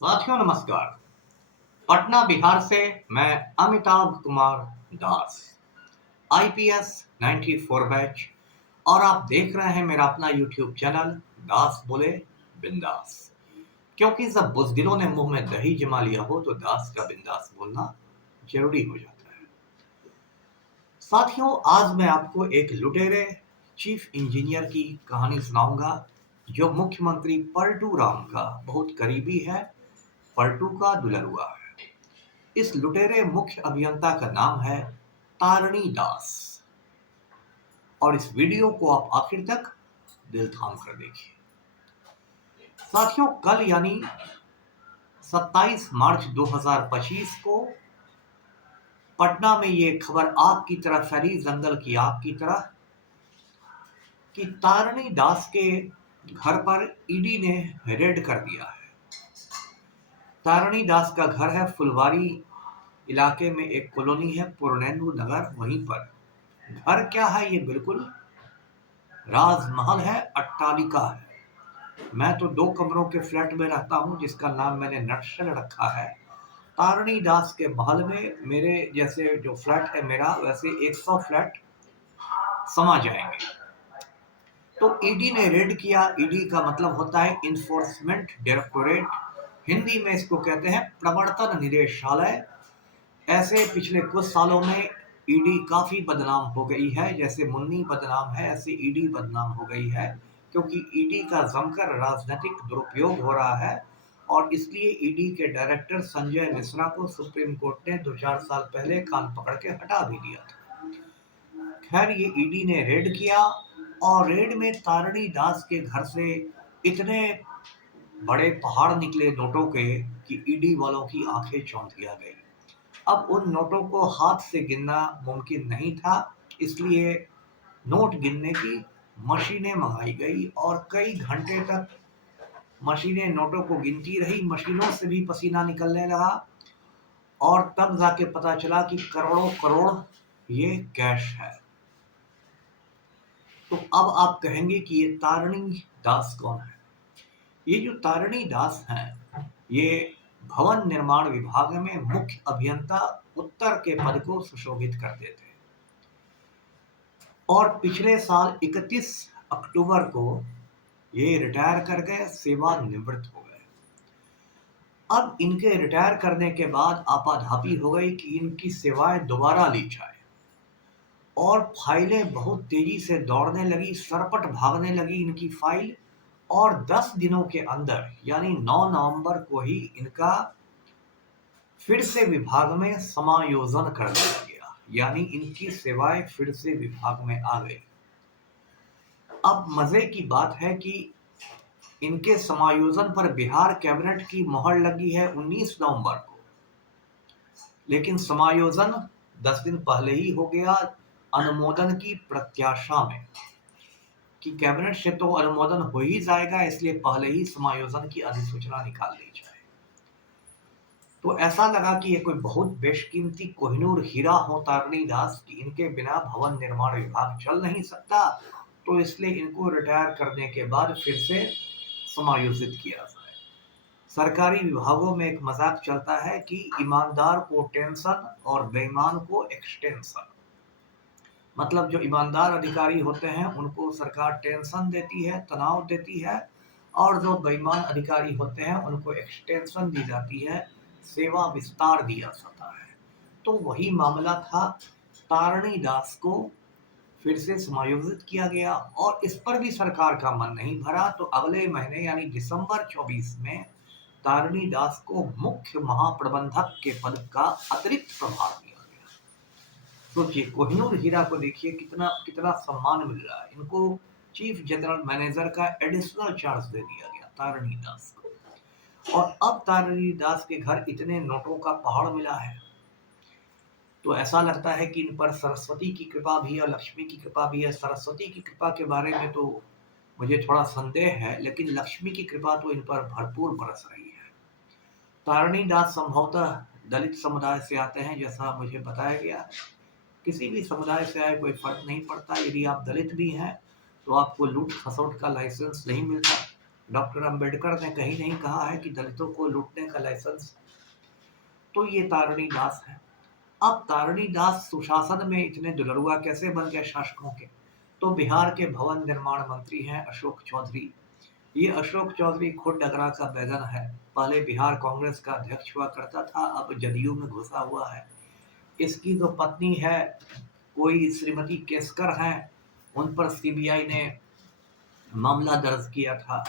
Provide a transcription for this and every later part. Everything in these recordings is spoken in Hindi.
साथियों नमस्कार। पटना बिहार से मैं अमिताभ कुमार दास, आईपीएस 94 बैच, और आप देख रहे हैं मेरा अपना यूट्यूब चैनल दास बोले बिंदास। क्योंकि जब बुज़दिलों ने मुंह में दही जमा लिया हो तो दास का बिंदास बोलना जरूरी हो जाता है। साथियों, आज मैं आपको एक लुटेरे चीफ इंजीनियर की कहानी सुनाऊंगा जो मुख्यमंत्री पलटू राम का बहुत करीबी है, पलटू का दुलरुआ है। इस लुटेरे मुख्य अभियंता का नाम है तारणी दास, और इस वीडियो को आप आखिर तक दिल थाम कर देखिए। साथियों, कल यानी 27 मार्च 2025 को पटना में ये खबर आग की तरह फैली, जंगल की आग की तरह, कि तारणी दास के घर पर ईडी ने रेड कर दिया है। तारणी दास का घर है फुलवारी इलाके में, एक कॉलोनी है पूर्णेंदु नगर, वहीं पर। घर क्या है? ये बिल्कुल राजमहल है, अट्टालिका है। मैं तो 2 कमरों के फ्लैट में रहता हूँ जिसका नाम मैंने नक्शल रखा है। तारणी दास के महल में मेरे जैसे जो फ्लैट है मेरा, वैसे 100 फ्लैट समा जाएंगे। तो ईडी ने रेड किया। ईडी का मतलब होता है इन्फोर्समेंट डायरेक्टोरेट, हिंदी में इसको कहते हैं प्रवर्तन निदेशालय। ऐसे पिछले कुछ सालों में ईडी काफी बदनाम हो गई है। जैसे मुन्नी बदनाम है, ऐसे ईडी बदनाम हो गई है, क्योंकि ईडी का जमकर राजनीतिक दुरुपयोग हो रहा है। और इसलिए ईडी के डायरेक्टर संजय मिश्रा को सुप्रीम कोर्ट ने 2-4 साल पहले कान पकड़ के हटा भी दिया था। खैर, ये ईडी ने रेड किया, और रेड में तारणी दास के घर से इतने बड़े पहाड़ निकले नोटों के कि ईडी वालों की आंखें चौंधिया गई। अब उन नोटों को हाथ से गिनना मुमकिन नहीं था, इसलिए नोट गिनने की मशीनें मंगाई गई, और कई घंटे तक मशीनें नोटों को गिनती रही। मशीनों से भी पसीना निकलने लगा, और तब जाके पता चला कि करोड़ों करोड़ ये कैश है। तो अब आप कहेंगे कि ये तारणी दास कौन है? ये जो तारणी दास हैं, ये भवन निर्माण विभाग में मुख्य अभियंता उत्तर के पद को सुशोभित करते थे, और पिछले साल 31 अक्टूबर को ये रिटायर कर गए, सेवानिवृत्त हो गए। अब इनके रिटायर करने के बाद आपाधापी हो गई कि इनकी सेवाएं दोबारा ली जाए, और फाइलें बहुत तेजी से दौड़ने लगी, सरपट भागने लगी इनकी फाइल। और 10 दिनों के अंदर यानी 9 नवंबर को ही इनका फिर से विभाग में समायोजन कर दिया गया, यानी इनकी सेवाएं फिर से विभाग में आ गई। अब मजे की बात है कि इनके समायोजन पर बिहार कैबिनेट की मोहर लगी है 19 नवंबर को, लेकिन समायोजन 10 दिन पहले ही हो गया, अनुमोदन की प्रत्याशा में कि कैबिनेट से तो अनुमोदन हो ही जाएगा, इसलिए पहले ही समायोजन की अधिसूचना निकाल ली जाए। तो ऐसा लगा कि ये कोई बहुत बेशकीमती कोहिनूर हीरा हो तारणी दास, कि इनके बिना भवन निर्माण विभाग चल नहीं सकता, तो इसलिए इनको रिटायर करने के बाद फिर से समायोजित किया जाए। सरकारी विभागों में एक मजाक चलता है कि ईमानदार को टेंशन और बेईमान को एक्सटेंशन। मतलब जो ईमानदार अधिकारी होते हैं उनको सरकार टेंशन देती है, तनाव देती है, और जो बेईमान अधिकारी होते हैं उनको एक्सटेंशन दी जाती है, सेवा विस्तार दिया जाता है। तो वही मामला था, तारणी दास को फिर से समायोजित किया गया, और इस पर भी सरकार का मन नहीं भरा। तो अगले महीने यानी दिसंबर 24 में तारणी दास को मुख्य महाप्रबंधक के पद का अतिरिक्त प्रभार दिया गया। सोचिए, कोहिनूर हीरा को देखिए कितना कितना सम्मान मिल रहा है इनको। चीफ जनरल मैनेजर का एडिशनल चार्ज दे दिया गया तारणी दास को, और अब तारणी दास के घर इतने नोटों का पहाड़ मिला है, तो ऐसा लगता है कि इन पर सरस्वती की कृपा भी है, लक्ष्मी की कृपा भी है। सरस्वती की कृपा के बारे में तो मुझे थोड़ा संदेह है, लेकिन लक्ष्मी की कृपा तो इन पर भरपूर बरस रही है। तारणी दास संभवतः दलित समुदाय से आते हैं, जैसा मुझे बताया गया। किसी भी समुदाय से आए कोई फर्क नहीं पड़ता, यदि आप दलित भी हैं तो आपको लूट खसोट का लाइसेंस नहीं मिलता। डॉक्टर अंबेडकर ने कहीं नहीं कहा है कि दलितों को लूटने का लाइसेंस। तो ये तारणी दास है। अब तारणी दास सुशासन में इतने दुलरुआ कैसे बन गए शासकों के? तो बिहार के भवन निर्माण मंत्री हैं अशोक चौधरी। ये अशोक चौधरी खुद डगरा का बैगन है। पहले बिहार कांग्रेस का अध्यक्ष हुआ करता था, अब जदयू में घुसा हुआ है। इसकी जो पत्नी है, कोई श्रीमती केसकर हैं, उन पर सीबीआई ने मामला दर्ज किया था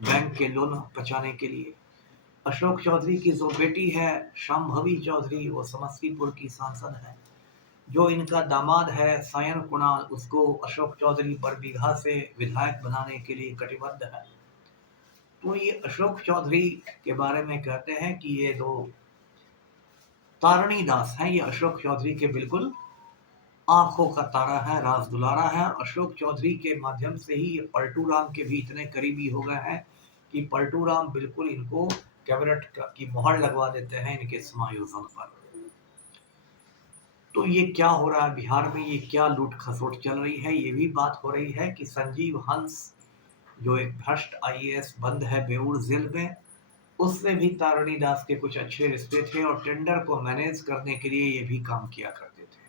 बैंक के लोन बचाने के लिए। अशोक चौधरी की जो बेटी है शांभवी चौधरी, वो समस्तीपुर की सांसद है। जो इनका दामाद है सायन कुणाल, उसको अशोक चौधरी बरबीघा से विधायक बनाने के लिए कटिबद्ध है। तो ये अशोक चौधरी के बारे में कहते हैं कि ये दो तारणी दास हैं। ये अशोक चौधरी के बिल्कुल आंखों का तारा है, राज दुलारा है। अशोक चौधरी के माध्यम से ही ये पलटू राम के भी इतने करीबी हो गए हैं कि पलटू राम बिल्कुल इनको कैबिनेट की मोहर लगवा देते हैं इनके समायोजन पर। तो ये क्या हो रहा है बिहार में, ये क्या लूट खसोट चल रही है? ये भी बात हो रही है कि संजीव हंस जो एक भ्रष्ट आईएएस बंद है बेऊर जेल में, उससे भी तारणी दास के कुछ अच्छे रिश्ते थे और टेंडर को मैनेज करने के लिए ये भी काम किया करते थे।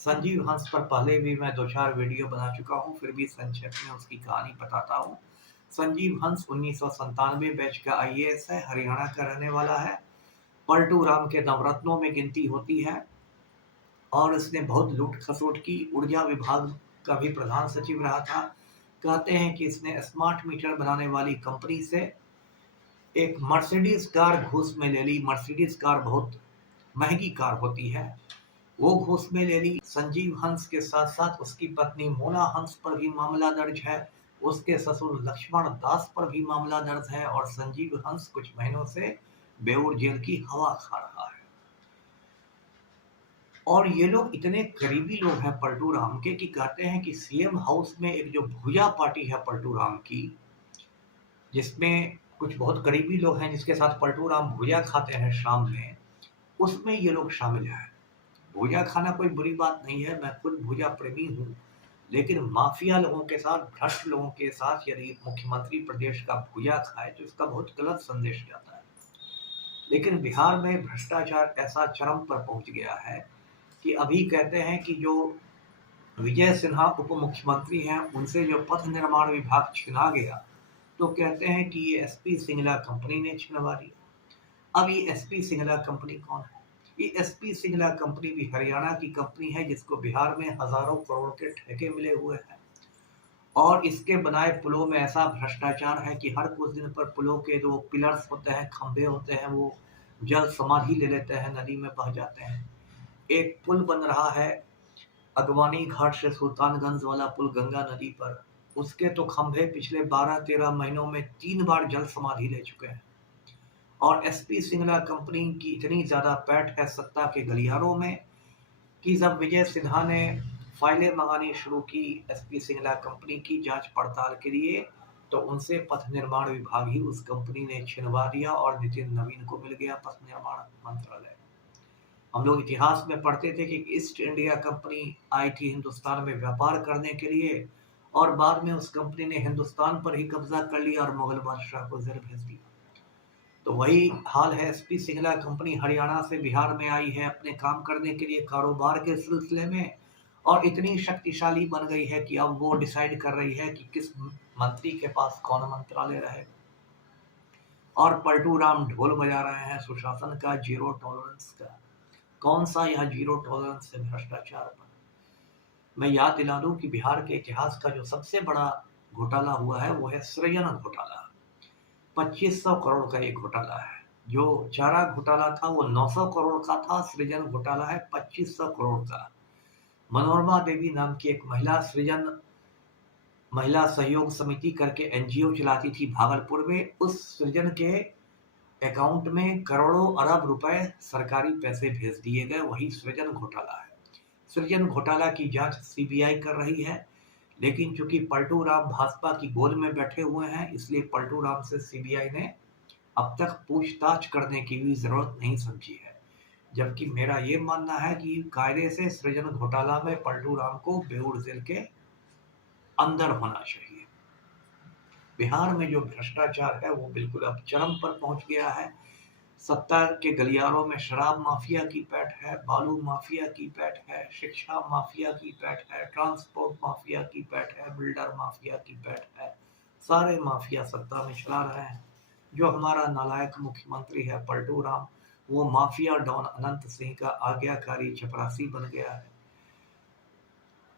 संजीव हंस पर पहले भी मैं 2-4 वीडियो बना चुका हूँ, फिर भी संक्षेप में उसकी कहानी बताता हूँ। संजीव हंस 1997 बैच का आईएएस है, हरियाणा का रहने वाला है। पलटू राम के नवरत्नों में गिनती होती है और इसने बहुत लूट खसोट की। ऊर्जा विभाग का भी प्रधान सचिव रहा था। कहते हैं कि इसने स्मार्ट मीटर बनाने वाली कंपनी से एक मर्सिडीज कार घूस में ले ली। मर्सिडीज कार बहुत महंगी कार होती है, वो घूस में ले ली। संजीव हंस के साथ साथ उसकी पत्नी मोना हंस पर भी मामला दर्ज है। उसके ससुर लक्ष्मण दास पर भी मामला दर्ज है और संजीव हंस कुछ महीनों से बेऊर जेल की हवा खा रहा है। और ये लोग इतने करीबी लोग हैं पलटू राम के कि कहते हैं कि सीएम हाउस में एक जो भूजा पार्टी है पलटू राम की, जिसमें कुछ बहुत करीबी लोग हैं जिसके साथ पलटू राम भूजा खाते हैं शाम में, उसमें ये लोग शामिल हैं। भूजा खाना कोई बुरी बात नहीं है, मैं खुद भूजा प्रेमी हूँ। लेकिन माफिया लोगों के साथ, भ्रष्ट लोगों के साथ यदि मुख्यमंत्री प्रदेश का भूजा खाए तो इसका बहुत गलत संदेश जाता है। लेकिन बिहार में भ्रष्टाचार ऐसा चरम पर पहुंच गया है कि अभी कहते हैं कि जो विजय सिन्हा उप मुख्यमंत्री हैं, उनसे जो पथ निर्माण विभाग छिना गया, तो कहते हैं कि ये एसपी सिंगला कंपनी ने छिनवा दिया। अब ये एसपी सिंगला कंपनी कौन है? ये एसपी सिंगला कंपनी भी हरियाणा की कंपनी है, जिसको बिहार में हजारों करोड़ के ठेके मिले हुए हैं। और इसके बनाए पुलों में ऐसा भ्रष्टाचार है कि हर कुछ दिन पर पुलों के जो पिलर्स होते हैं, खंभे होते हैं, वो जल समाधि ले लेते हैं, नदी में बह जाते हैं। एक पुल बन रहा है अगवानी घाट से सुल्तानगंज वाला पुल गंगा नदी पर, उसके तो खंभे पिछले 12-13 महीनों में 3 बार जल समाधि ले चुके हैं। और एसपी सिंगला कंपनी की इतनी ज्यादा पैठ है सत्ता के गलियारों में कि जब विजय सिन्हा ने फाइलें मंगानी शुरू की एसपी सिंगला कंपनी की जांच पड़ताल के लिए, तो उनसे पथ निर्माण विभाग ही उस कंपनी ने छिनवा दिया और नितिन नवीन को मिल गया पथ निर्माण मंत्रालय। हम लोग इतिहास में पढ़ते थे कि ईस्ट इंडिया कंपनी आई थी हिंदुस्तान में व्यापार करने के लिए, और बाद में उस कंपनी ने हिंदुस्तान पर ही कब्जा कर लिया और मुगल बादशाह को जेल भेज दिया। तो वही हाल है, एसपी सिंगला कंपनी हरियाणा से बिहार में आई है अपने काम करने के लिए कारोबार के सिलसिले में, और इतनी शक्तिशाली बन गई है कि अब वो डिसाइड कर रही है कि किस मंत्री के पास कौन मंत्रालय रहे। और पलटू राम ढोल बजा रहे हैं सुशासन का, जीरो टॉलरेंस का। कौन सा यह जीरो टॉलरेंस है भ्रष्टाचार पर? मैं याद दिला दूं कि बिहार के इतिहास का जो सबसे बड़ा घोटाला हुआ है वो है सृजन घोटाला। 2500 करोड़ का एक घोटाला है। जो चारा घोटाला था वो 900 करोड़ का था, सृजन घोटाला है 2500 करोड़ का। मनोरमा देवी नाम की एक महिला सृजन महिला सहयोग समिति करके एनजीओ चलाती थी भागलपुर में। उस सृजन के अकाउंट में करोड़ों अरब रुपए सरकारी पैसे भेज दिए गए, वही सृजन घोटाला है। सृजन घोटाला की जांच सीबीआई कर रही है, लेकिन चूंकि पलटू राम भाजपा की गोद में बैठे हुए हैं, इसलिए पलटू राम से सीबीआई ने अब तक पूछताछ करने की भी जरूरत नहीं समझी है। जबकि मेरा ये मानना है कि कायदे से सृजन घोटाला में पलटू राम को बेऊर जेल के अंदर होना चाहिए। बिहार में जो भ्रष्टाचार है वो बिल्कुल अब चरम पर पहुंच गया है। सत्ता के गलियारों में शराब माफिया की पैठ है, बालू माफिया की पैठ है, शिक्षा माफिया की पैठ है, ट्रांसपोर्ट माफिया की पैठ है, बिल्डर माफिया की पैठ है। सारे माफिया सत्ता में चला रहे हैं। जो हमारा नालायक मुख्यमंत्री है पलटू राम, वो माफिया डॉन अनंत सिंह का आज्ञाकारी चपरासी बन गया है।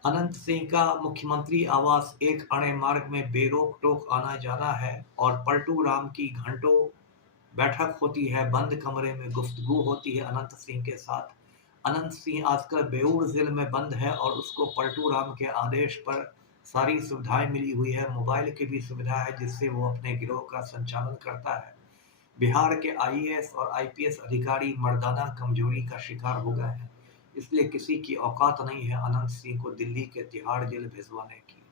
अनंत सिंह का मुख्यमंत्री आवास एक अणे मार्ग में बेरोक टोक आना जाना है और पलटू राम की घंटों बैठक होती है, बंद कमरे में गुफ्तगू होती है अनंत सिंह के साथ। अनंत सिंह आजकल बेऊर जेल में बंद है और उसको पलटू राम के आदेश पर सारी सुविधाएं मिली हुई है, मोबाइल की भी सुविधा है जिससे वो अपने गिरोह का संचालन करता है। बिहार के आईएएस और आईपीएस अधिकारी मर्दाना कमजोरी का शिकार हो गए हैं, इसलिए किसी की औकात नहीं है अनंत सिंह को दिल्ली के तिहाड़ जेल भिजवाने की।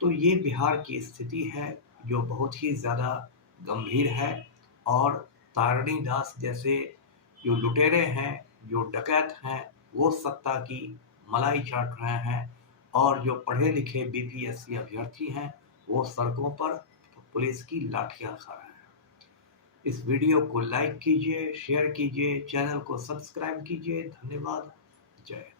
तो ये बिहार की स्थिति है जो बहुत ही ज़्यादा गंभीर है। और तारणी दास जैसे जो लुटेरे हैं, जो डकैत हैं, वो सत्ता की मलाई चाट रहे हैं और जो पढ़े लिखे बीपीएससी अभ्यर्थी हैं वो सड़कों पर पुलिस की लाठियां खा रहे हैं। इस वीडियो को लाइक कीजिए, शेयर कीजिए, चैनल को सब्सक्राइब कीजिए। धन्यवाद। जय हिंद।